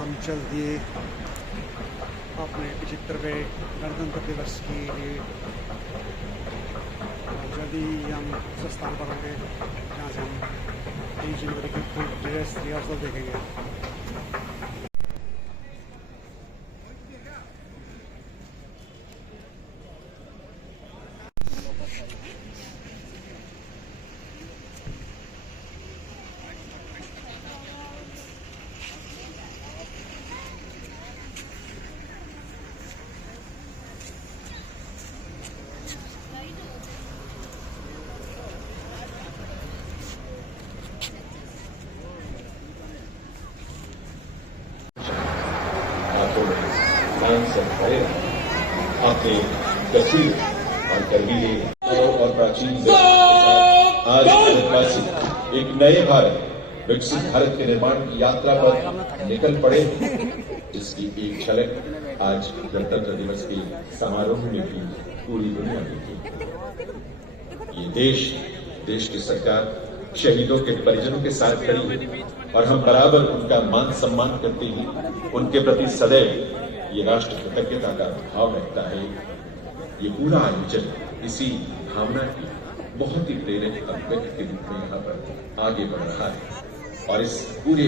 हम चल दिए अपने 75वें गणतंत्र दिवस की लिए। जल्दी हम उस स्थान पर होंगे जहाँ से हम 3 जनवरी की फुल ड्रेस रिहर्सल देखेंगे। आपने गठित और गर्वीले और प्राचीन आज भारतवासी एक नए भारत विकसित भारत के निर्माण की यात्रा पर निकल पड़े, जिसकी एक झलक आज गणतंत्र दिवस के समारोह में भी पूरी दुनिया में थी। ये देश की सरकार शहीदों के परिजनों के साथ खड़ी है और हम बराबर उनका मान सम्मान करते हुए उनके प्रति सदैव ये राष्ट्र कृतज्ञता का भाव रखता है। ये पूरा आयोजन इसी भावना की बहुत ही प्रेरक अभिव्यक्ति के रूप में यहाँ पर आगे बढ़ रहा है और इस पूरे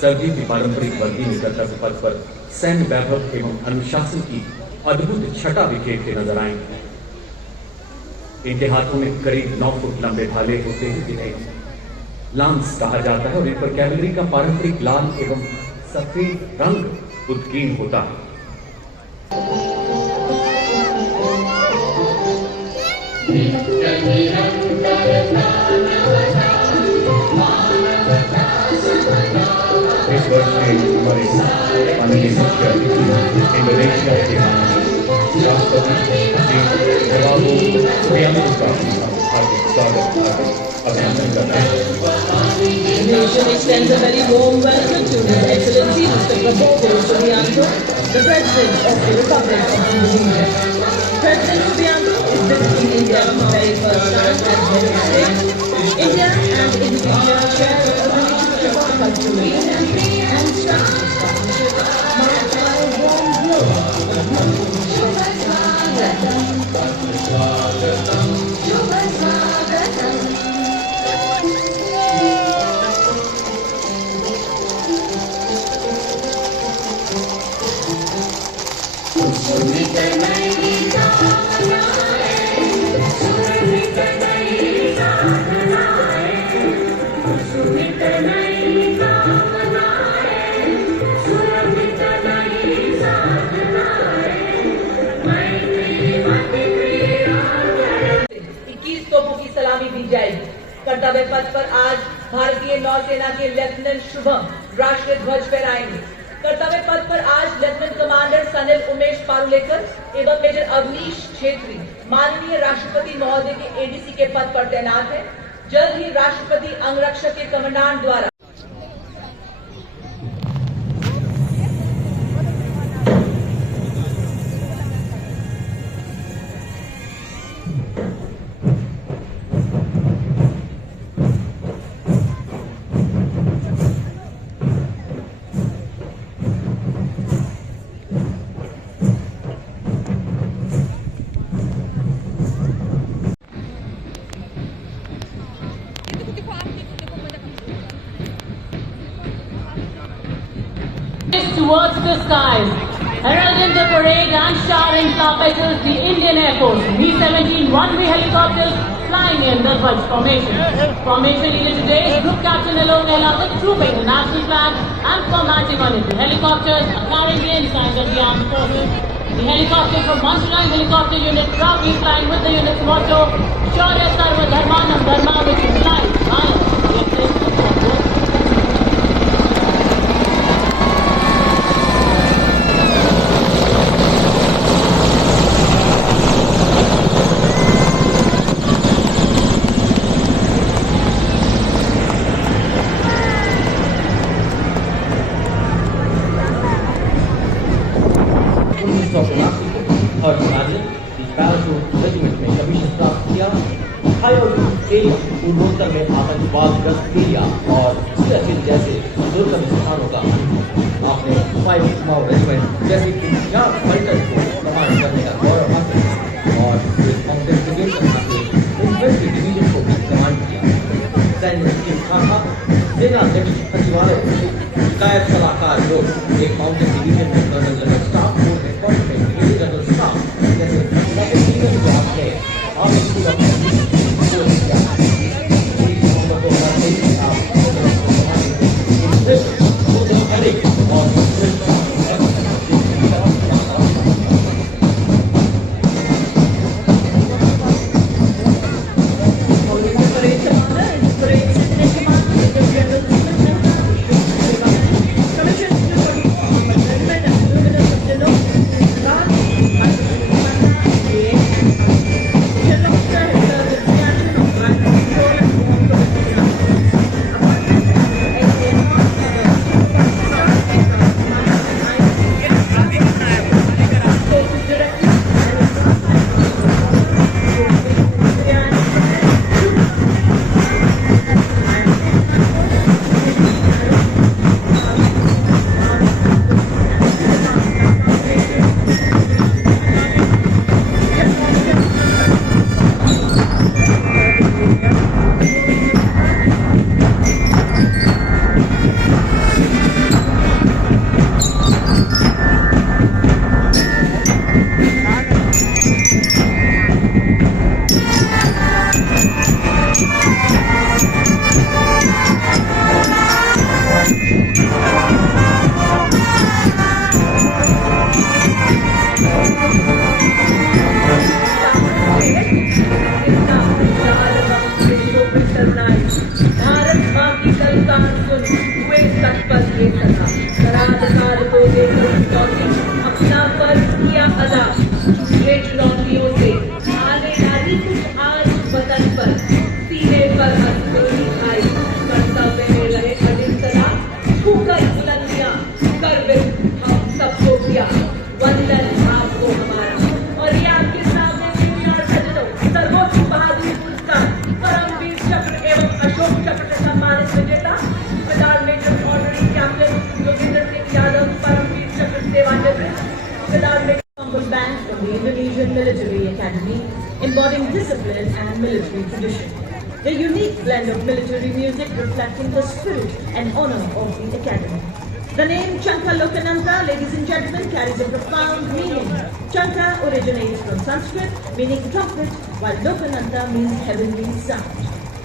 सर्दी की पारंपरिक वर्दी में कर्तव्य पथ पर सैन्य वैभव एवं अनुशासन की अद्भुत छटा बिखेरते नजर आएंगे। इनके हाथों में करीब 9 फुट लंबे भाले होते हैं जिन्हें लांस कहा जाता है और इन पर कैवलरी का पारंपरिक लाल एवं सफेद रंग उत्कीर्ण होता है। इस वर्ष के हमारे माननीय मुख्य अतिथि इंडोनेशिया के राष्ट्रपति श्री जवाबो सुबियांतो का हार्दिक स्वागत अभिनंदन करते हैं। The nation extends a very warm welcome to His Excellency Mr. Prabowo Subianto, the President of the Republic of Indonesia. President Subianto is visiting India for the very first time as head of state. India and Indonesia share a relationship of cultural and strategic partnership marked by a warm glow. कर्तव्य पथ पर आज भारतीय नौसेना के lieutenant Shubham राष्ट्रीय ध्वज फहराएंगे। कर्तव्य पथ पर आज लेफ्टिनेंट कमांडर सनिल उमेश पारुलेकर एवं मेजर अवनीश छेत्री माननीय राष्ट्रपति महोदय के एडीसी के पद पर तैनात है। जल्द ही राष्ट्रपति अंगरक्षक के कमांडेंट द्वारा towards the skies, heralding the parade and showering flap petals, the Indian Air Force, Mi-17 one-way helicopters flying in the Dhwaj formation. Formation needed today is Group Captain Alok Ehlat trooping the national flag and formatting on it. The helicopters are carrying the ensigns of the armed forces. The helicopter from Mansarai Helicopter Unit proudly flying with the unit's motto, Shaurya Sarva Dharmanam Dharma, which implies violence against the interests of both. और नाजिक parachute regiment में commission प्राप्त किया। Area पूर्वोत्तर में आतंकवादग्रस्त area और सियाचिन जैसे दुर्गम स्थानों का आपने 5 माउ रेजिमेंट जैसे कि फाइटर को कमांड करने का गौरव हासिल और इस माउंटेन ब्रिगेड के इन्फेंट्री डिवीजन को भी कमांड किया। सैन्य सचिव शाखा सेना अध्यक्ष सचिवालय शिकायत सलाहकार जो एक माउंटेन डिवीजन में कर्नल जनरल स्टाफ को हेडक्वार्टर में ब्रिगेडियर जनरल स्टाफ जैसे आप school of embodying discipline and military tradition. The unique blend of military music reflecting the spirit and honor of the Academy. The name Chanka Lokananta, ladies and gentlemen, carries a profound meaning. Chanka originates from Sanskrit, meaning trumpet, while Lokananta means heavenly sound.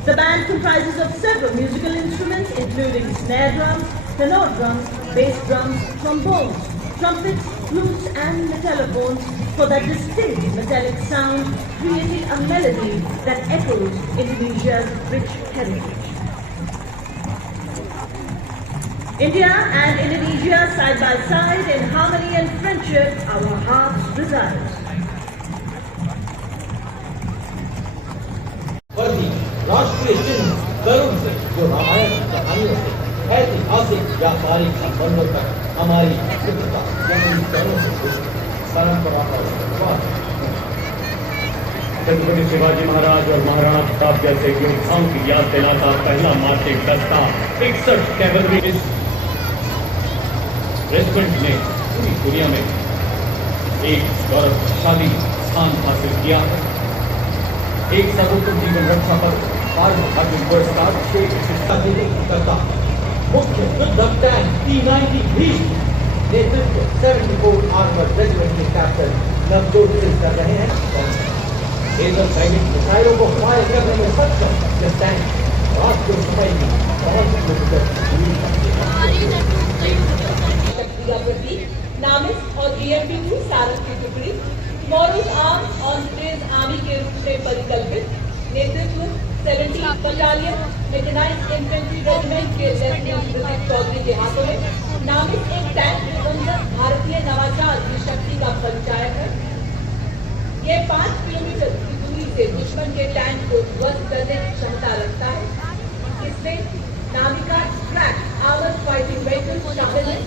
The band comprises of several musical instruments, including snare drums, tenor drums, bass drums, trombones, trumpets, flutes and metallophones for that distinct metallic sound, creating a melody that echoes Indonesia's rich heritage. India and Indonesia side by side in harmony and friendship, our hearts reside. राष्ट्रीय चिन्ह करुण से जो रामायण कहानियों से ऐतिहासिक व्यापारिक संबंधों तक हमारी अस्तित्वता परंपरा का छत्रपति शिवाजी महाराज और महाराणा प्रताप जैसे योद्धाओं की याद दिलाता पहला मार्चिंग दस्ता 61 कैवलरी रेजिमेंट ने पूरी दुनिया में एक गौरवशाली स्थान हासिल किया है। एक सर्वोत्तम जीवन रक्षा पर अर्जुन पुरस्कार 6 शिक्षा देने करता मुख्य युद्ध टैंक T-90 भीष्म नेतृत्व 74 आर्मर्ड रेजिमेंट के कैप्टन नवजोत सिंह कर रहे हैं। लेजर गाइडेड मिसाइलों को फायर करने में सक्षम यह टैंक रात के समय भी बहुत किलोमीटर दूरी तक शक्तिया प्रतीक नामित और BMP-2 सारंग की टुकड़ी moral arms on today's army के रूप में परिकल्पित नेतृत्व 17th battalion mechanized infantry regiment के लेफ्टिनेंट ऋतिक चौधरी के हाथों में नामित एक टैंक निबंधक भारतीय नवाचार की शक्ति का परिचायक है। ये 5 किलोमीटर की दूरी से दुश्मन के टैंक को ध्वस्त करने की क्षमता रखता है। इसमें नामिका ट्रैक आवर्स फाइटिंग व्हीकल शामिल है,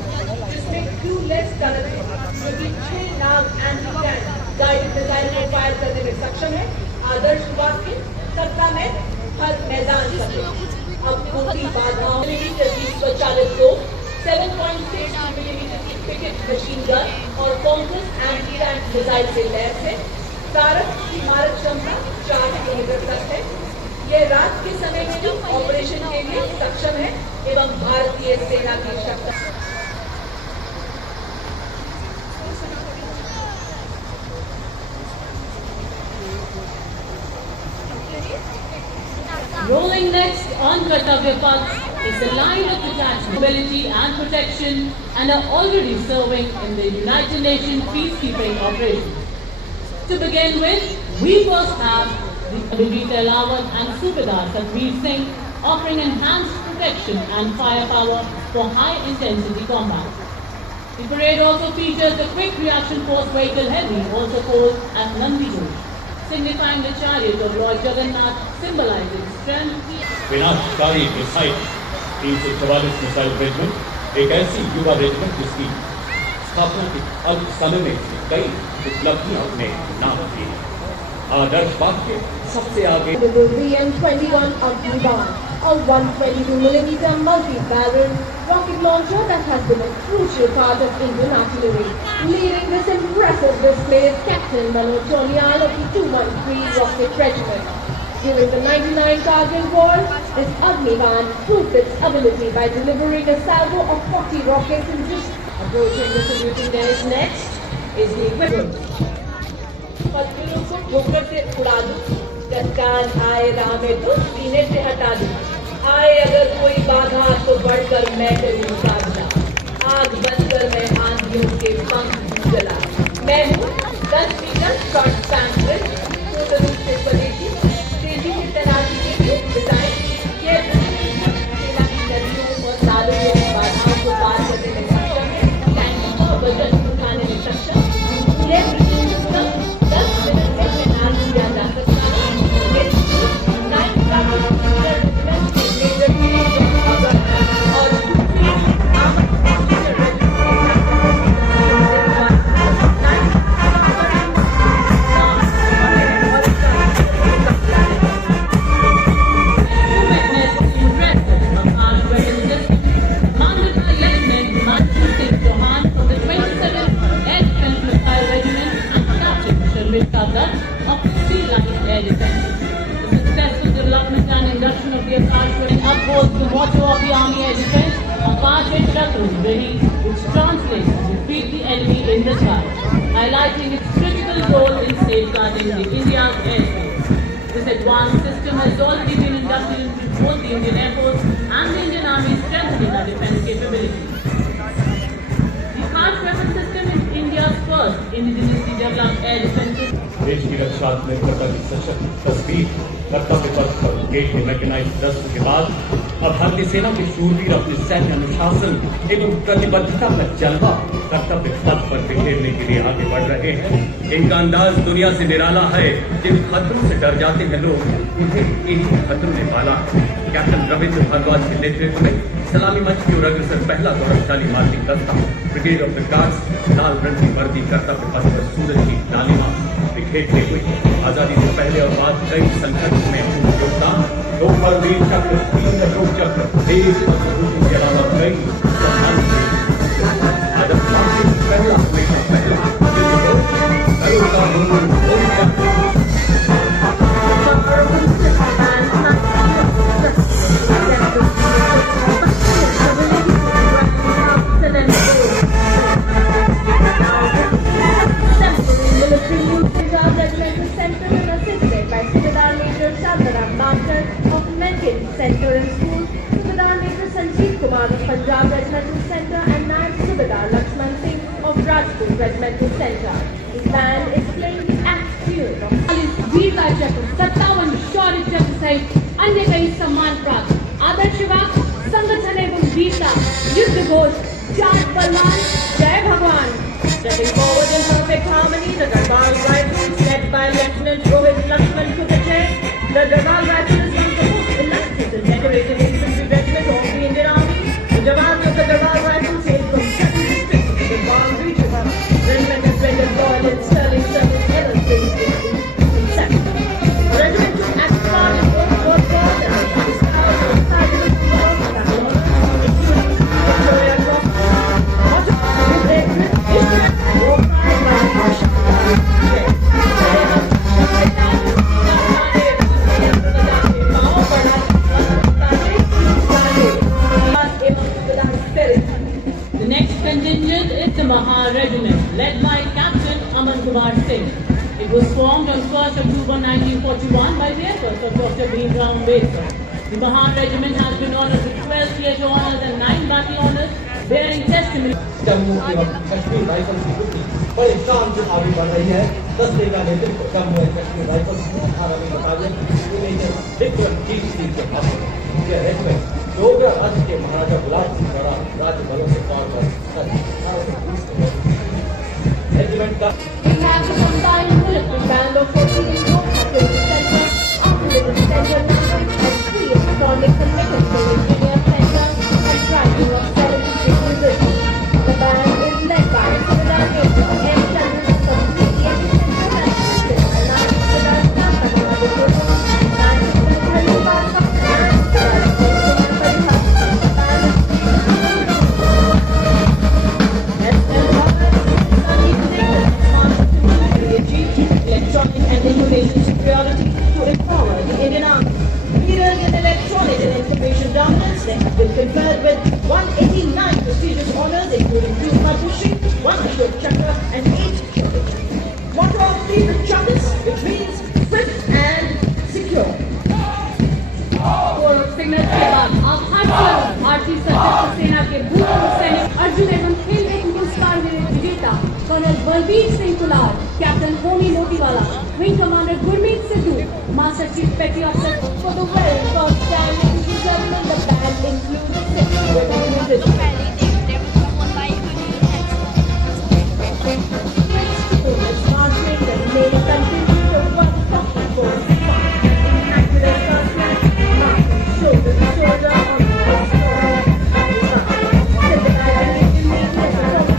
जिसमें क्रूलेस टनल है, जो कि 6 नाग एंटी टैंक गाइडेड मिसाइल को फायर करने में सक्षम है। आदर्श वाक्य सत्ता में हर मैदान सके। अब पूरी बाधाओं की स्वचालित दो 7.6 मिलीमीटर की पिकेट मशीन गन और कॉम्प्लेक्स एंटी टैंक मिसाइल से लैस है। सारंग की मारक क्षमता 4 किलोमीटर तक है। यह रात के समय में भी ऑपरेशन के लिए सक्षम है एवं भारतीय सेना की शक्ति। Rolling next on Kartavya Path is a line of detached mobility and protection and are already serving in the United Nations peacekeeping operations. To begin with, we first have the Vijay Lawat and Subedar Satveer Singh offering enhanced protection and firepower for high-intensity combat. The parade also features the Quick Reaction Force Vehicle Heavy, also called as Nandi Ghosh, signifying the chariot of Lord Jagannath, symbolizing strength. विनाशकारी missile 344 missile regiment एक ऐसी युवा regiment जिसकी स्थापना के अल्प समय में कई उपलब्धियां अपने नाम की। आदर्श वाक्य सबसे आगे The BM-21 Agnibaar, a 122mm multi-barrel rocket launcher that has been a crucial part of Indian artillery. Leading this impressive display is Captain Manoj Chonial of the 213 Rocket Regiment. During the 99 Kargil War, this Agnibaar proved its ability by delivering a salvo of 40 rockets in just. Approaching the saluting days next is the equipment. पत्थरों को ठोकर से उड़ा दो, चट्टान आए राह में तो सीने से हटा दो। आए अगर कोई बाधा तो बढ़कर मैं करूँ मुकाबला। आग बनकर मैं आंधियों के पंख जला। मैं हूँ 10 मीटर शॉर्ट स्पैन पूर्ण रूप से स्वदेशी, तेजी से तैनाती के लिए डिजाइन। ये सेना की नदियों और नालों में बाधाओं को पार करने में सक्षम है, टैंकों का वजन उठाने में सक्षम। ये 10 मिनट में तैनात किया जा सकता है। और दूसरी upholds the motto of the Army Air Defence, Apache Shatru, which translates to defeat the enemy in the sky, highlighting its critical role in safeguarding the India's airspace. This advanced system has already been inducted into both the Indian Air Force and the Indian Army, strengthening our defence capabilities. The Kharsh weapon system is India's first indigenously developed air defence system. देश की रक्षात्मकता की सशक्त तस्वीर कर्तव्य पथ पर gate के mechanised दस्त के बाद अब भारतीय सेना के शूरवीर अपने सैन्य अनुशासन एवं प्रतिबद्धता का जलवा कर्तव्य पथ पर बिखेरने के लिए आगे बढ़ रहे हैं। इनका अंदाज दुनिया से निराला है। जिन खतरों से डर जाते हैं लोग, उन्हें इन्हीं खतरों ने पाला। कैप्टन रविंद्र भारद्वाज के नेतृत्व में सलामी मंच की ओर अग्रसर पहला गौरवशाली मार्चिंग दस्ता ब्रिगेड ऑफ द गार्ड्स लाल रंग की वर्दी कर्तव्य पथ पर सूरज की लालिमा बिखेरते हुए आजादी से पहले और बाद कई संकटों में अपना योगदान, 2 परवीर चक्र, 3 अशोक चक्र, देश के अलावा कई पहला हमेशा पहला Military News Reserve Regimental Center in a city Padrag Master of Mencken Center and School, Subedar Major Sanjeev Kumar of Punjab Regimental Center and Naib Subedar Lakshman Singh of Rajput Regimental Center. The band is playing the act tune of वीरता चक्र 57 शौर्य चक्र सहित अन्य कई सम्मान प्राप्त आदर्श वाक संगठन एवं वीरता युद्ध घोष जाट बलवान जय भगवान. Stepping forward in perfect harmony, the Darbar Rifles, led by Lieutenant Rohit Lakshman Kukate. The Darbar Rifles is one of the most illustrious and decorated infantry regiment of the Indian Army. The Jawans of the Darbar Rifles hail from 7 districts of the Darbar region. The regiment has rendered loyal and sterling service ever since its inception. The regiment took active part in both World Wars and the stars of fabulous wars that were including Victoria Cross. Much of their history was by Marshal. The next contingent is the Mahar Regiment, led by Captain Aman Kumar Singh. It was formed on 1st October 1941 by the efforts of Dr. Bhimrao Ambedkar. The Mahar Regiment has been honored with 12 theatre honours and 9 battle honours, bearing testimony. Jammu एवं Kashmir rifles की टुकड़ी बड़े शान से आगे बढ़ रही है. दस्ते का नेतृत्व जम्मू एवं कश्मीर राइफल्स की 18वीं बटालियन मेजर विक्रम जीत सिंह के हाथ में. यह रेजिमेंट डोगरा राज्य के महाराजा गुलाब सिंह द्वारा राज्य बलों से तौर पर रेजिमेंट का We have the combined military band of 14 Artillery Center, Artillery Center numbering of 3 electronic committed to Engineer Center and driving of 76 musicians. The band is led by Subedar Major M. Chandran from Mediation Center and assisted by Naib Subedar Santana Madhur, Naib Subedar Halipar and Subedar Kumar Parihar. The band is electronic and information superiority to empower the Indian Army. Leaders in electronic and information dominance, they have been conferred with 189 prestigious honours, including 2 Padma Shri, 1 Ashok Chakra, and 8 Shauria Chakra. Motto of Freedom Chakras, which means swift and secure. और signal के बाद आप हर साल भारतीय सशस्त्र सेना के भूतपूर्व सैनिक अर्जुन एवं खेल रत्न पुरस्कार विजेता colonel Balbir Singh Kular, captain Homi Motiwala, wing commander Gurmeet Sidhu, master chief petty officer For the well outstanding gentlemen, the band includes 6 women musicians. Performance marching and main contingent of 144 immaculate guardsmen, marching shoulder to shoulder on the first floor. Symbolize the uniqueness of the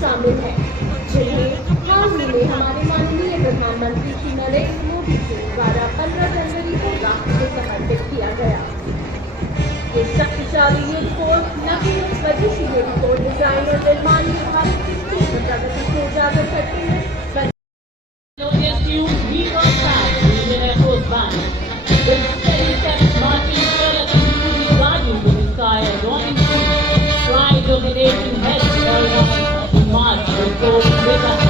शामिल है, जिन्हें हाल ही में हमारे माननीय प्रधानमंत्री श्री नरेंद्र मोदी जी द्वारा 15 जनवरी को राष्ट्र को समर्पित किया गया. ये शक्तिशाली युद्ध फोर्स न केवल स्वदेशी युद्ध को डिजाइन और निर्माण में भारत की तीव्र प्रगति को उजागर करते हैं, Melodious tunes beat on fast in the Indian Air Force Band. With steady steps marching skeleton through the guardians of the sky, adorning troops, pride of the nation heads all around, we march with gold with us.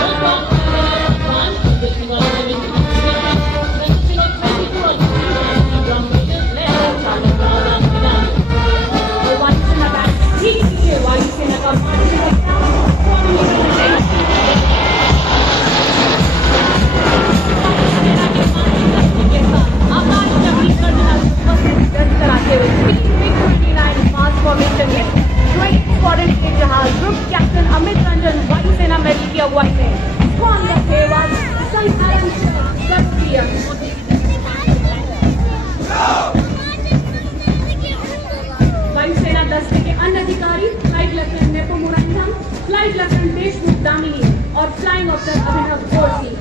All parts of the Air Force Band, consisting of 17 musicians, consisting of 22 artillery and drum majors, led by Charles Brown and Finale. और वायुसेना band ठीक पीछे वायुसेना का marching group captain Amit Ranjan वायुसेना medal की अगुवाई में कौन रखेगा वायुसेना दस्ते के अन्य अधिकारी flight lieutenant Nepo Murangam, flight flight lieutenant Deshmukh Damini और फ्लाइंग ऑफिसर अभिनव गोरसी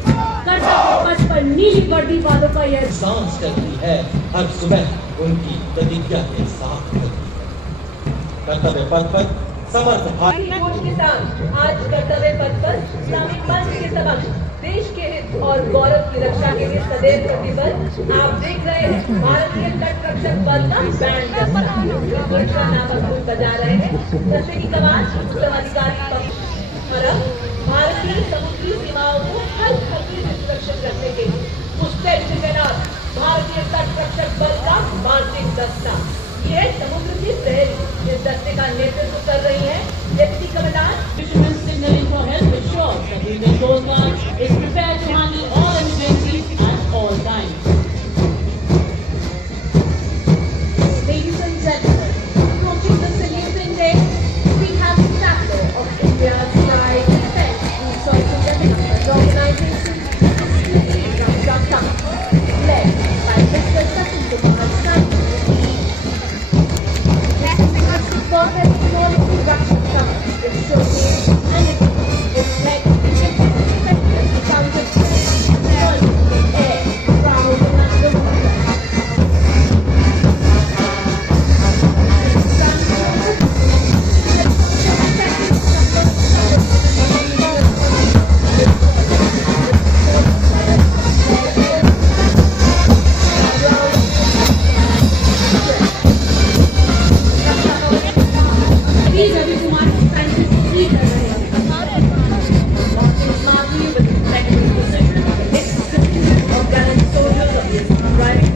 कर्तव्य पथ पर नीली वर्दी वालों का यह सांस करती है हर सुबह उनकी प्रतिज्ञा के साथ कर्तव्य पथ पर समर्थ किसान आज कर्तव्य पथ पर इस्लामिक मंच के समक्ष देश के हित और गौरव की रक्षा के लिए सदैव प्रतिबद्ध। आप देख रहे हैं भारतीय तट रक्षक बल का बैंड सुरक्षा नामक धुन बजा रहे हैं। दस्ते की कमान उत्तम अधिकारी भारतीय समुद्री सीमाओं को हर खतरे से सुरक्षित रखने के लिए मुस्तैद तैनात भारतीय तट रक्षक बल का मानसिक दस्ता। ये समुद्र की प्रहरी इस दस्ते का नेतृत्व कर रही है deputy commandant. Fishermen signaling for help ensures that the Indian Coast Guard is prepared to handle all emergencies at all times. Ladies and gentlemen, approaching the saluting day, we have the chapter of India's Sky Defense Research and Development Organization, led by Mr. Sachin Kumar Sandhu. Perfect knowledge production summit is showcased and it reflects effective counter air, ground and underwater. These are the Kumar scientists की कर रहे हैं। Smartly with technical precision, it's consistent of gallant soldiers of the driving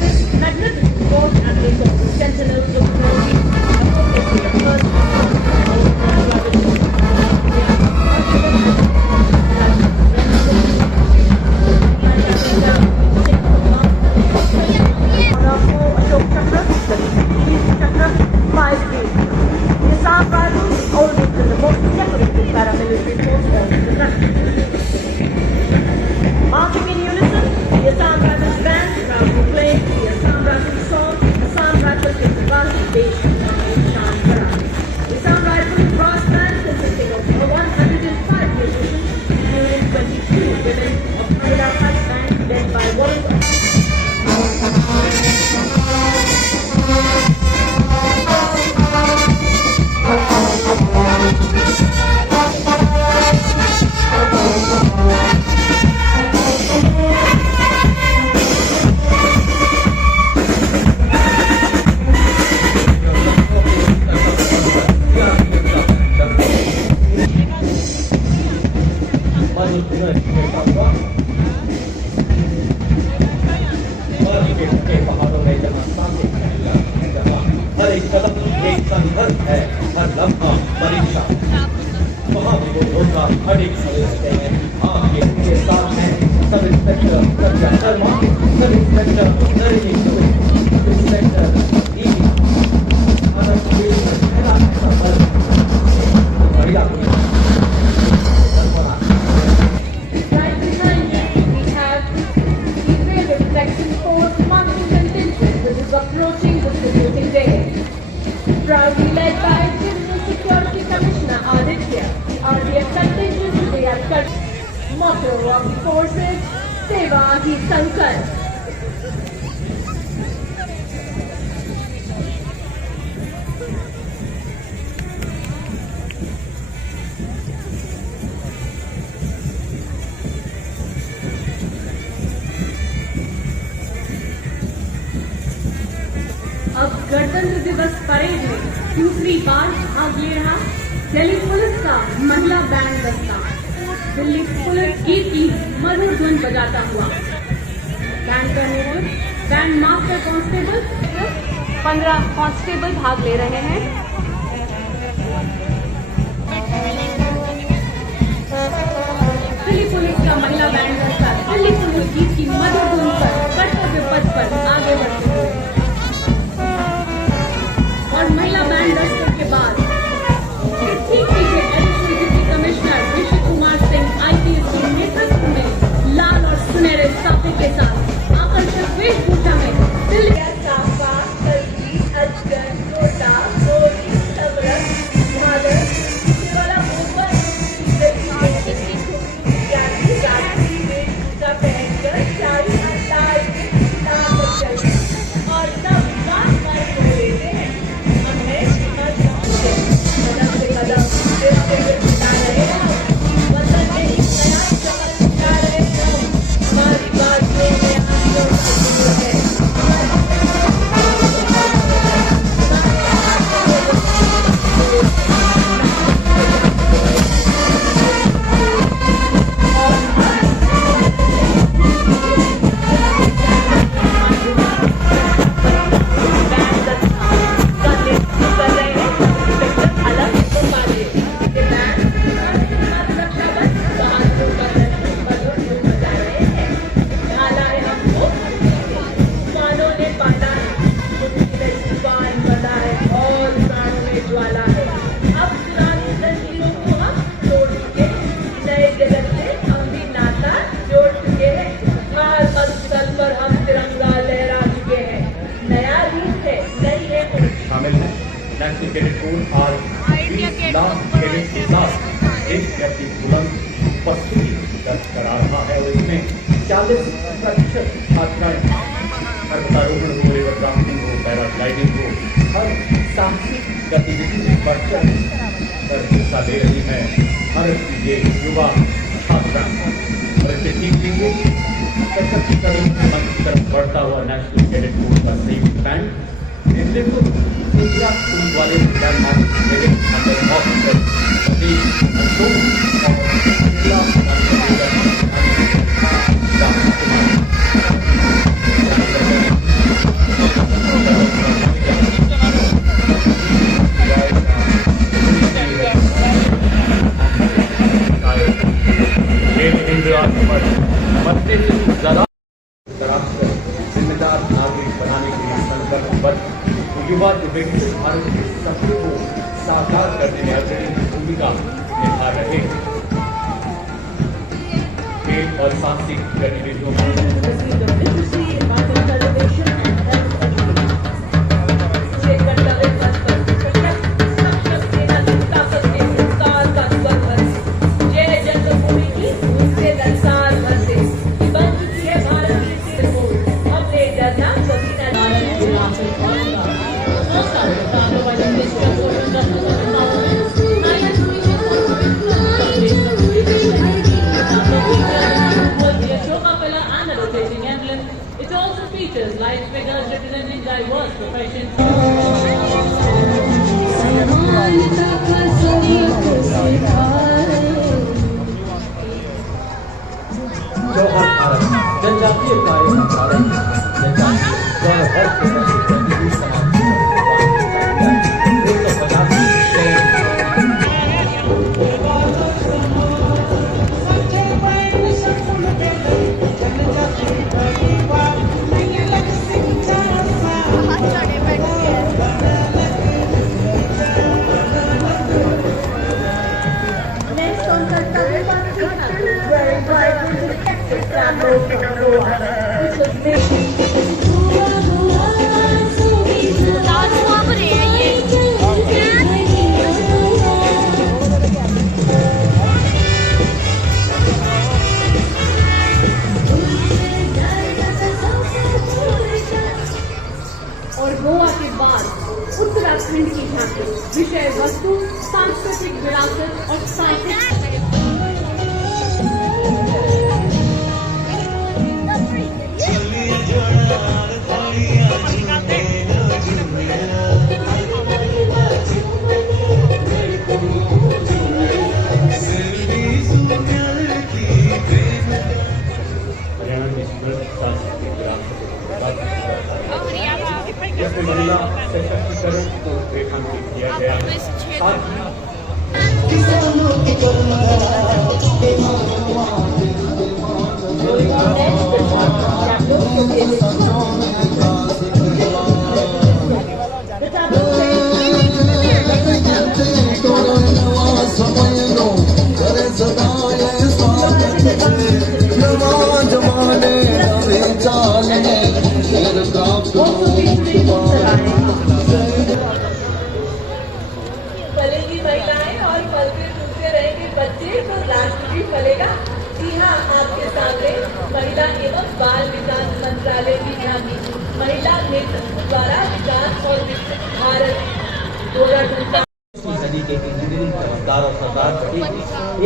this magnificent force and they of the sentinels of mercy, appropriately the first paramilitary force of the country. Marching in unison, the Assam Rifles band proudly playing the Assam Rifles song, Assam Rifles is Gandhi Desh Shan Karan. The Assam Rifles brass band consisting of 105 musicians, including 22 women of Mahila Fight Band led by one हर एक कदम एक संघर्ष है, हर लम्हा परीक्षा। वहाँ भी वो धोखा अडिग समझते हैं। आपके साथ हैं sub inspector Satya Sharma, sub inspector Naresh Dubey, sub inspector EV आनंद देव में पहला ऐसा बल महिला police. Right behind you, we have the Railway Protection Force marching contingent which is approaching the saluting day. Proudly led by Divisional Security Commissioner Aditya, the RDF contingent they are cut. Motto of the forces, Seva Hi Sankalp. अब गणतंत्र दिवस parade में दूसरी बार भाग ले रहा Delhi police का महिला बैंड दस्ता दिल्ली पुलिस गीत की मधुर धुन बजाता हुआ। बैंड का नेतृत्व बैंड मास्टर कांस्टेबल 15 कांस्टेबल भाग ले रहे हैं। दिल्ली पुलिस का महिला बैंड दस्ता दिल्ली पुलिस गीत की मधुर धुन पर कर्तव्य पथ पर आगे बढ़ते हैं और महिला बैंड दस्ते के बाद ठीक पीछे additional deputy commissioner Rishi Kumar Singh IPS के नेतृत्व में लाल और सुनहरे साफे के साथ आकर्षक वेशभूषा में दिल्ली साफा, कलगी, अजगर, तोता, गोरी देश की बुलंद उपस्थिति दर्ज करा रहा है और इसमें 40% छात्राएं पर्वतारोहण हो, रिवर क्राफ्टिंग हो, पैराग्लाइडिंग हो, हर साहसिक गतिविधि में बढ़ चढ़ कर हिस्सा ले रही है। भारत की ये युवा छात्रा और इससे ठीक देंगे सशक्तिकरण की तरफ बढ़ता हुआ नेशनल कैडेट कोर का संयुक्त बैंड नेतृत्व इंडिया पुलिस वाले cadet under officer Satish Ashok और जिला जिम्मेदार नागरिक बनाने के लिए संकल्पबद्ध युवा जो विकसित भारत के सपने को साकार करने में अग्रणी भूमिका निभा रहे हैं। खेल और साहसिक गतिविधियों light figures representing diverse professions. जौहर भारत जनजातीय कार्य संचालन और गोवा के बाद उत्तराखंड की झांकी विषय वस्तु सांस्कृतिक विरासत और साहित्यिक महिला सशक्तिकरण को रेखांकित किया गया। साथ ही फलेगी महिलाएं और फलते फूलते रहेंगे बच्चे तो राष्ट्र भी फलेगा। जी हाँ, आपके सामने महिला एवं बाल विकास मंत्रालय की झांकी महिला नेतृत्व द्वारा विकास और विकसित भारत 2022 सदी के इंजीनियरिंग चमत्कार और सरदार पटेल की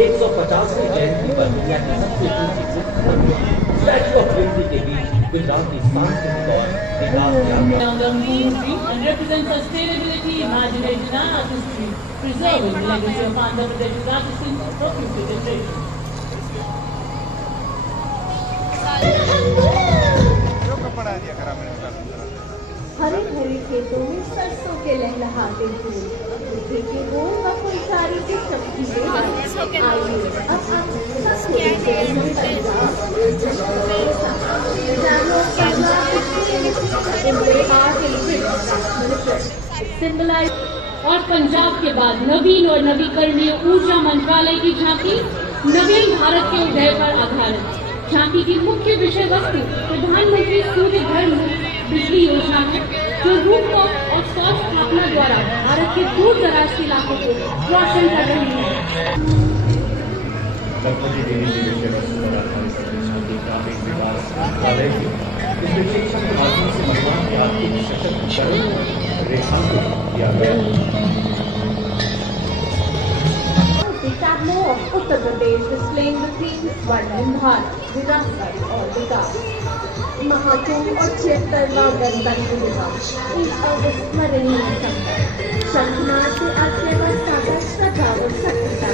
150वीं जयंती पर दुनिया की सबसे ऊंची स्टैच्यू ऑफ यूनिटी के बीच गुजरात की सांस्कृतिक और विकास and represent sustainability, imagination and artistry, preserving the legacy of Andhra Pradesh's artisans for future generations. हरे भरे खेतों में सरसों के लहलहाते फूल देखे वो फुलकारी की चमकी से आइए अब सिंबलाइज और पंजाब के बाद नवीन और नवीकरणीय ऊर्जा मंत्रालय की झांकी नवीन भारत के उदय पर आधारित। झांकी की मुख्य विषय वस्तु प्रधानमंत्री सूर्य घर बिजली योजना है जो रूफटॉप और सौर स्थापना द्वारा भारत के दूर दराज के इलाकों को रोशन कर रही है। टिहरी जिले के रसूलपुर आधारित परियोजना के ग्रामीण विकास मंत्रालय के इस विश्लेषण के माध्यम से महिलाओं के आर्थिक सशक्तिकरण रेखांकित किया गया। The tableau of Uttar Pradesh displaying the themes Swarnim Bharat, Virasat और विकास। महाकुंभ और 76वां गणतंत्र दिवस एक अविस्मरणीय संकल्प। शंखनाद से अक्षय व सागर श्रद्धा और सत्यता।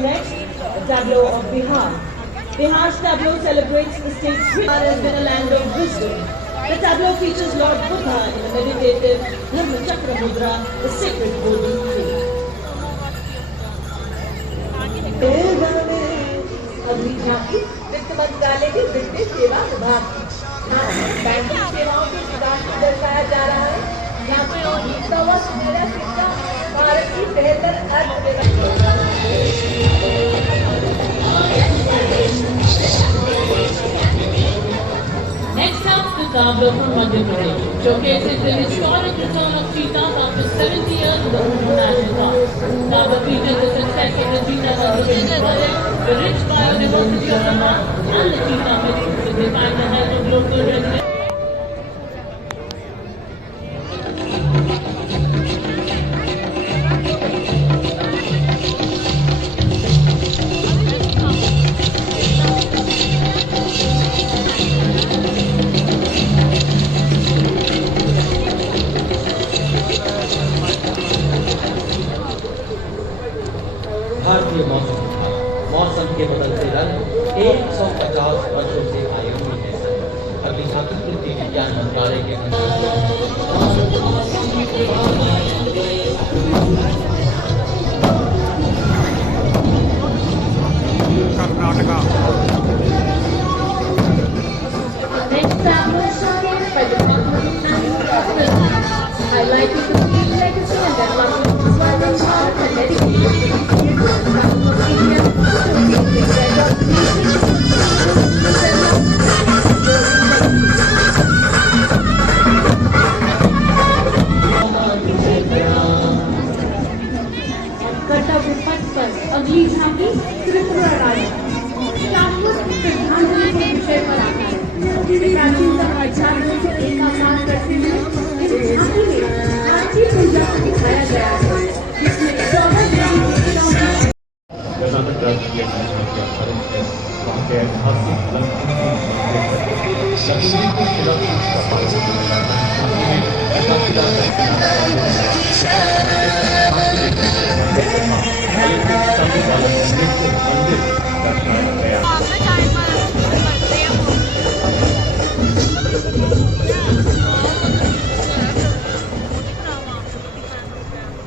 Next, the tableau of Bihar. Bihar's tableau celebrates the state's Bihar has been a land of wisdom. The tableau features Lord Buddha in a meditative Dharma Chakra Mudra, the sacred golden tree. अगली झांकी वित्त मंत्रालय के वित्तीय सेवा विभाग की। Banking सेवाओं के सुधार को दर्शाया जा रहा है। यहाँ पे बीतता हुआ सुनहरा सिक्का भारत की बेहतर अर्थव्यवस्था। Next up, the tableau from Madhya Pradesh showcases the historic return of cheetahs after 70 years in the Udu National Park. Tableau features the success of the cheetah conservation project, the rich biodiversity of the park, and the cheetah myths, signifying the health of local residents. भारतीय मौसम के बदलते रंग 150 वर्षों से आए हुए हैं। अगली झांकी पृथ्वी विज्ञान मंत्रालय के Karnataka. Next tableau showcased by the Department of highlighting the field legacy and development of Swarnim Bharat and dedicated to the कर्तव्य पथ पर अगली झांकी त्रिपुरा राज्य शाश्वत श्रद्धांजलि के विषय पर आता है। प्राचीनतम आचार्यों से एकाकार करते हुए इस झांकी में प्राचीन पूजा को दिखाया गया है, जिसमें 14 ग्राम कर्नाटक राज्य की अगली झांकी का कारण है वहाँ के ऐतिहासिक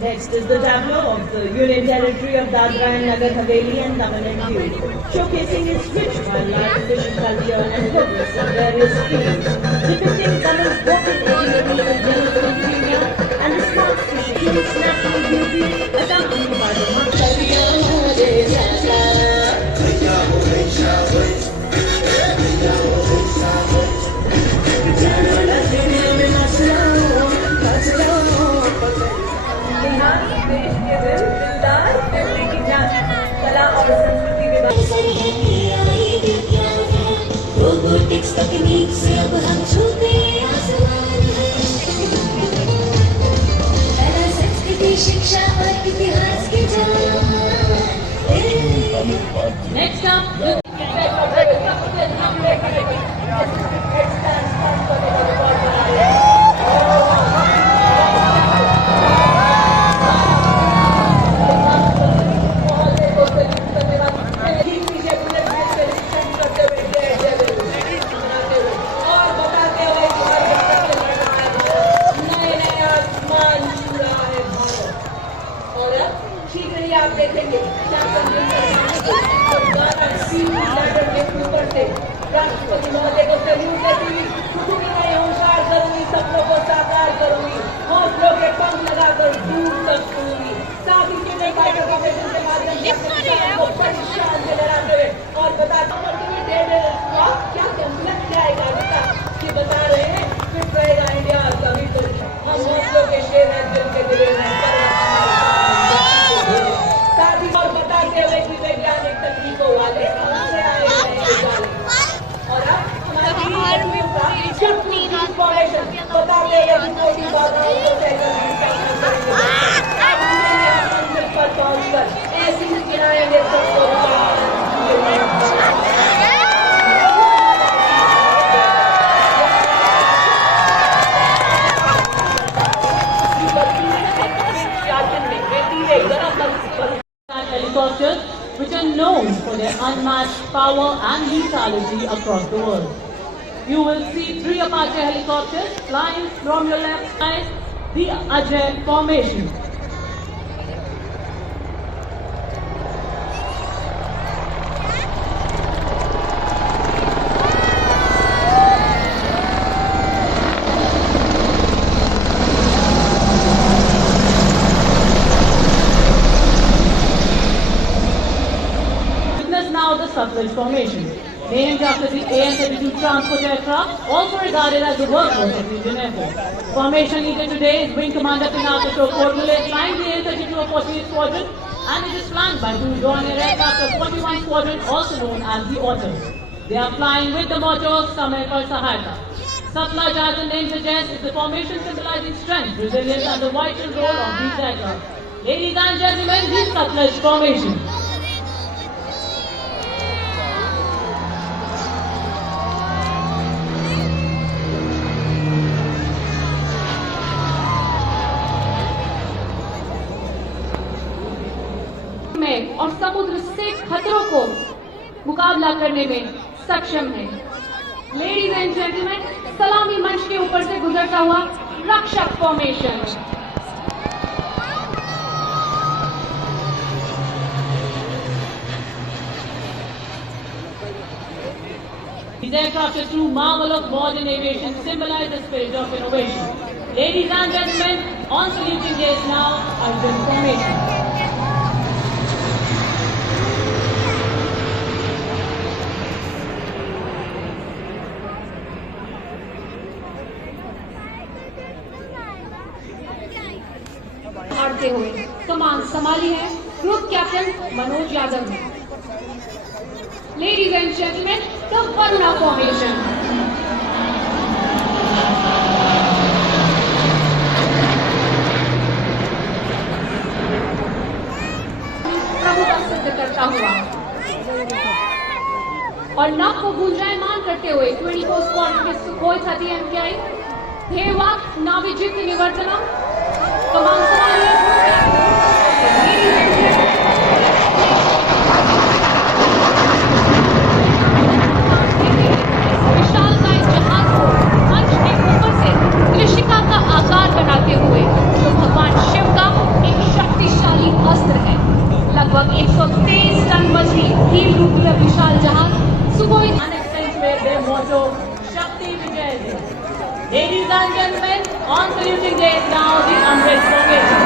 Next is the tableau of the Union Territory of Dadra and Nagar Haveli and Daman and Diu, showcasing its rich wildlife, fishing culture and progress of various fields, depicting Daman's water ability and general interior and the smart fishing, its natural beauty, accompanied by the robotics तकनीक से अब हम छूते आसमान हैं। कला संस्कृति शिक्षा और इतिहास की जान। Next up, आप देखेंगे राष्ट्रपति महोदय को सैल्यूट देती हुई मैं होशियार करूंगी, सपनों को साकार करूंगी, हौसलों के पंख लगाकर दूर तक करूंगी। साथ ही के माध्यम से को परेशान से लड़ाते हुए और बताते क्या क्या जाएगा छोटी बाधाओं को सहकर इंस्पेक्शन करेंगे। आप मंजिल पर पहुंचकर ऐसी ही गिराएंगे सबको helicopters, which are known for their unmatched power and lethality across the world. You will see 3 Apache helicopters flying from your left side, the Ajay formation. Sutlej formation, named after the AN-32 transport aircraft, also regarded as the workhorse of the Indian Air Force. Formation leader today is Wing Commander Pinaka Ashok Kormule, flying the AN-32 of 48 Squadron, and it is flanked by 2 Dawn Air aircraft of 41 Squadron, also known as the Otters. They are flying with the motto Samay Par Sahayata. Sutlej, as the name suggests, is the formation symbolizing strength, resilience, and the vital role of these aircraft. Ladies and gentlemen, the Sutlej formation. और समुद्र से खतरों को मुकाबला करने में सक्षम है। लेडीज एंड जेंटलमैन, सलामी मंच के ऊपर से गुजरता हुआ रक्षक formation. These aircraft, a true marvel of modern aviation, symbolize the spirit of innovation. Ladies and gentlemen, on saluting days now, Arjun formation. हारते हुए कमान संभाली है ग्रुप कैप्टन मनोज यादव ने। Ladies and gentleman, the Varuna formation. प्रभुता सिद्ध करता हुआ और नभ को गुंजायमान करते हुए 24 स्क्वाड्रन के सुखोई 30 MKI ध्येयवाक् नाविजित निवर्तनम कमान संभाली विशालकाय जहाज को मंच के ऊपर से कृषिका का आकार बनाते हुए, जो भगवान शिव का एक शक्तिशाली अस्त्र है। लगभग 123 टन वजनी हील रूपी विशाल जहाज Sukhoi their motto, Shakti Vijay. Ladies and gentlemen, on saluting days now, the Amrit formation.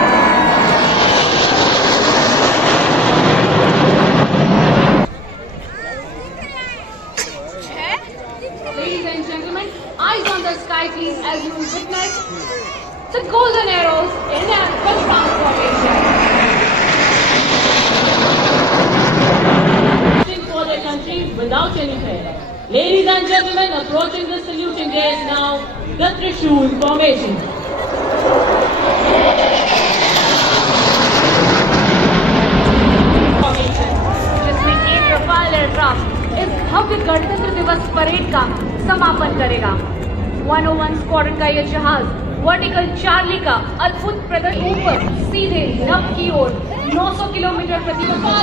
Ladies and gentlemen, eyes on the sky please as you witness the golden arrows in their Bajrang formation. For their country without any fear. Ladies and gentlemen, approaching the saluting days now, the Trishul formation. जिसमें एक Rafale aircraft इस भव्य गणतंत्र दिवस parade का समापन करेगा। 101 squadron का यह जहाज वर्टिकल चार्ली का अद्भुत प्रदर्शन ऊपर सीधे नभ की ओर 900 किलोमीटर प्रति घंटा